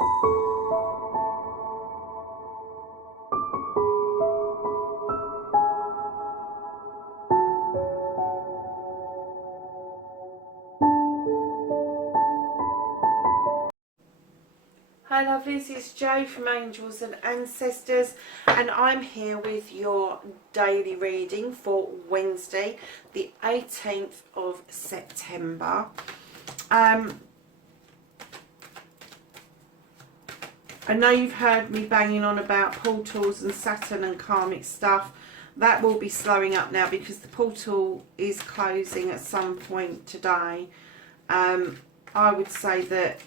Hi lovelies, it's Jo from Angels and Ancestors, and I'm here with your daily reading for Wednesday the 18th of September. I know you've heard me banging on about portals and Saturn and karmic stuff. That will be slowing up now because the portal is closing at some point today. I would say that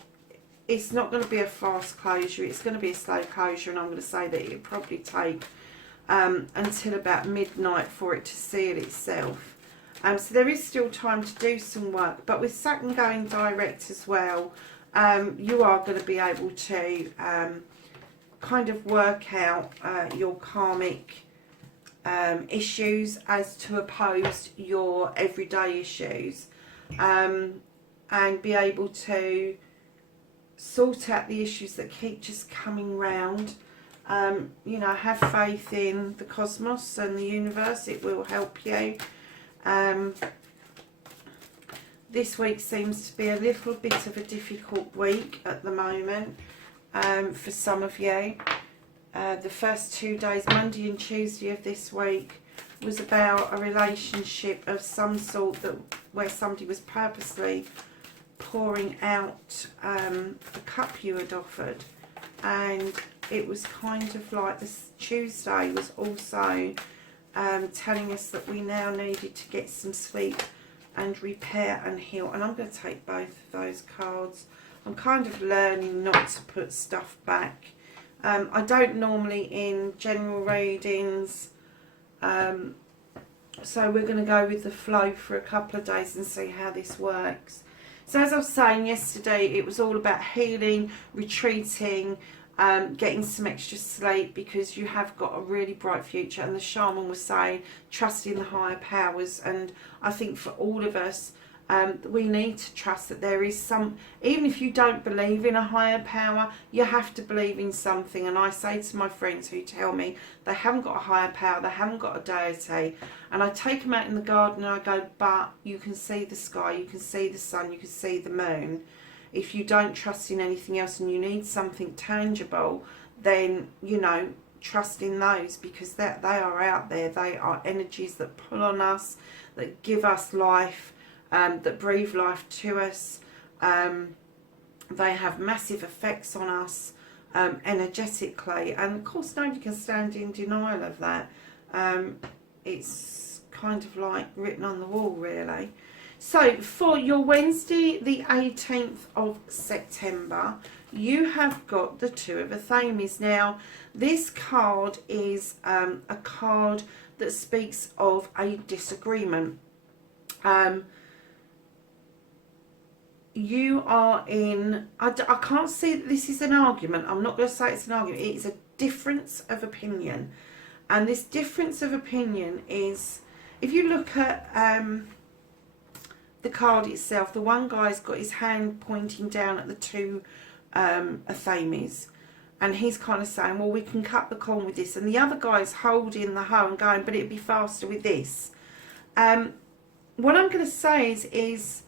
it's not going to be a fast closure, it's going to be a slow closure, and I'm going to say that it'll probably take until about midnight for it to seal itself. So there is still time to do some work, but with Saturn going direct as well, you are going to be able to kind of work out your karmic issues as to opposed your everyday issues, and be able to sort out the issues that keep just coming round. You know, have faith in the cosmos and the universe, it will help you. This week seems to be a little bit of a difficult week at the moment for some of you. The first 2 days, Monday and Tuesday of this week, was about a relationship of some sort where somebody was purposely pouring out the cup you had offered, and it was kind of like this Tuesday was also telling us that we now needed to get some sleep and repair and heal. And I'm going to take both of those cards. I'm kind of learning not to put stuff back. I don't normally in general readings, so we're going to go with the flow for a couple of days and see how this works. So as I was saying yesterday, it was all about healing, retreating, getting some extra sleep, because you have got a really bright future. And the shaman was saying, trust in the higher powers. And I think for all of us, we need to trust that there is some, even if you don't believe in a higher power, you have to believe in something. And I say to my friends who tell me they haven't got a higher power, they haven't got a deity, and I take them out in the garden and I go, but you can see the sky, you can see the sun, you can see the moon. If you don't trust in anything else and you need something tangible, then, you know, trust in those, because they are out there. They are energies that pull on us, that give us life, that breathe life to us. They have massive effects on us energetically, and of course nobody can stand in denial of that. It's kind of like written on the wall, really. So for your Wednesday the 18th of September, you have got the Two of Athames. Now this card is a card that speaks of a disagreement. You are in, I can't see that this is an argument. I'm not going to say it's an argument. It is a difference of opinion. And this difference of opinion is, if you look at the card itself, the one guy's got his hand pointing down at the two Athames. And he's kind of saying, well, we can cut the corn with this. And the other guy's holding the hoe and going, but it'd be faster with this. What I'm going to say is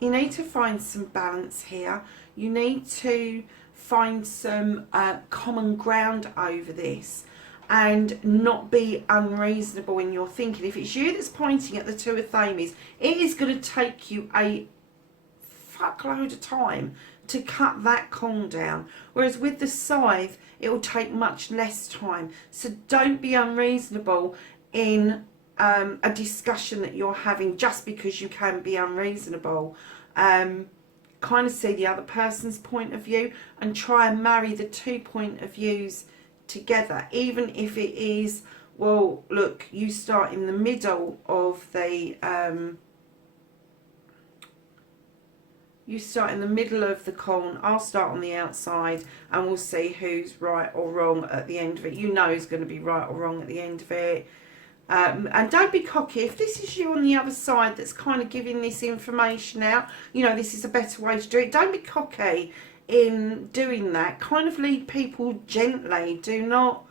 you need to find some balance here. You need to find some common ground over this and not be unreasonable in your thinking. If it's you that's pointing at the Two Athames, it is going to take you a fuckload of time to cut that corn down. Whereas with the scythe, it will take much less time. So don't be unreasonable in a discussion that you're having just because you can be unreasonable. Kind of see the other person's point of view and try and marry the 2 point of views together, even if it is, well, look, you start in the middle of the corn, I'll start on the outside, and we'll see who's right or wrong at the end of it. You know who's going to be right or wrong at the end of it. And don't be cocky. If this is you on the other side that's kind of giving this information out, you know, this is a better way to do it, don't be cocky. in doing that, kind of lead people gently. Do not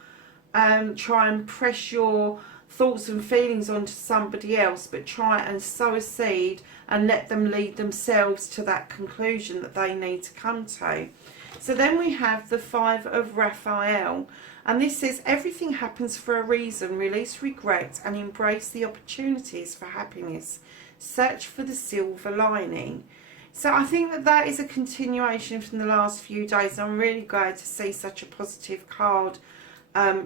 try and press your thoughts and feelings onto somebody else, but try and sow a seed and let them lead themselves to that conclusion that they need to come to. So then we have the 5 of Raphael, and this says everything happens for a reason. Release regret and embrace the opportunities for happiness. Search for the silver lining. So I think that that is a continuation from the last few days. I'm really glad to see such a positive card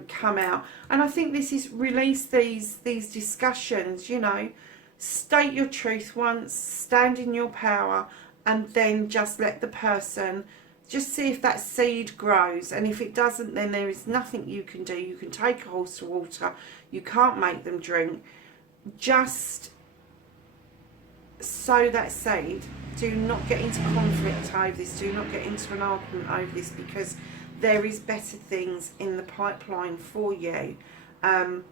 come out, and I think this is release these discussions, you know, state your truth once, stand in your power, and then just let the person, just see if that seed grows, and if it doesn't, then there is nothing you can do. You can take a horse to water, you can't make them drink. Just sow that seed. Do not get into conflict over this, do not get into an argument over this, because there is better things in the pipeline for you, and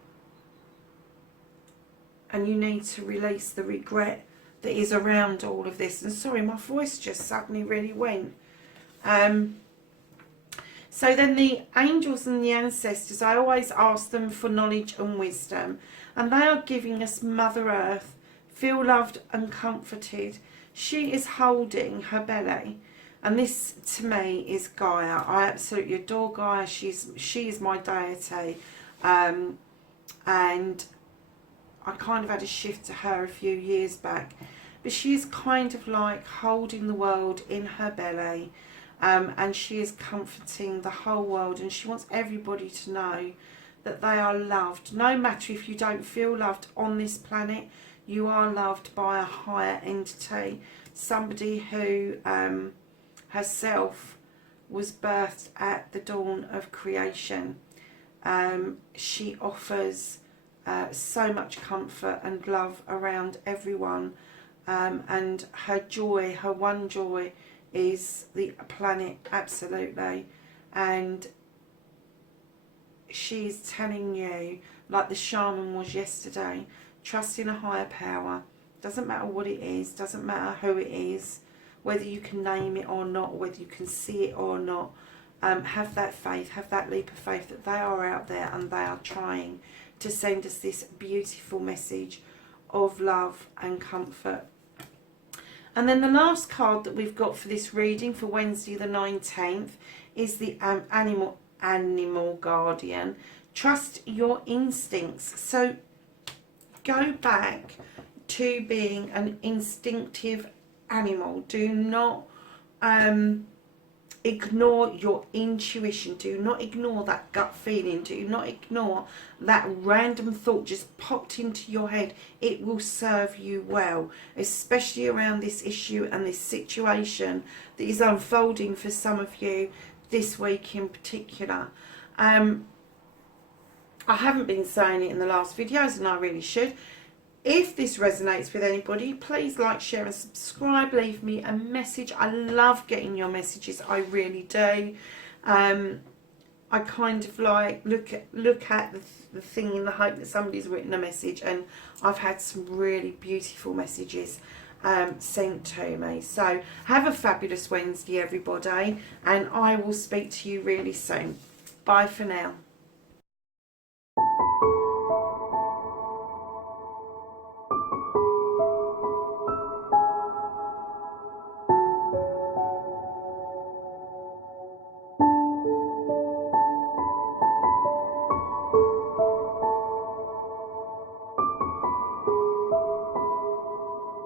you need to release the regret that is around all of this. And sorry, my voice just suddenly really went. So then the angels and the ancestors, I always ask them for knowledge and wisdom, and they are giving us Mother Earth. Feel loved and comforted. She is holding her belly. And this, to me, is Gaia. I absolutely adore Gaia. She is my deity. And I kind of had a shift to her a few years back. But she is kind of like holding the world in her belly. And she is comforting the whole world. And she wants everybody to know that they are loved. No matter if you don't feel loved on this planet, you are loved by a higher entity. Somebody who... herself was birthed at the dawn of creation. She offers so much comfort and love around everyone, and her joy, her one joy, is the planet, absolutely. And she's telling you, like the shaman was yesterday, trust in a higher power. Doesn't matter what it is, doesn't matter who it is, whether you can name it or not, whether you can see it or not. Have that faith, have that leap of faith that they are out there and they are trying to send us this beautiful message of love and comfort. And then the last card that we've got for this reading for Wednesday the 19th is the animal guardian. Trust your instincts. So go back to being an instinctive animal. Do not ignore your intuition. Do not ignore that gut feeling. Do not ignore that random thought just popped into your head. It will serve you well, especially around this issue and this situation that is unfolding for some of you this week in particular. I haven't been saying it in the last videos, and I really should. If this resonates with anybody, please like, share and subscribe. Leave me a message. I love getting your messages. I really do. I kind of like look at the thing in the hope that somebody's written a message, and I've had some really beautiful messages sent to me. So have a fabulous Wednesday, everybody, and I will speak to you really soon. Bye for now.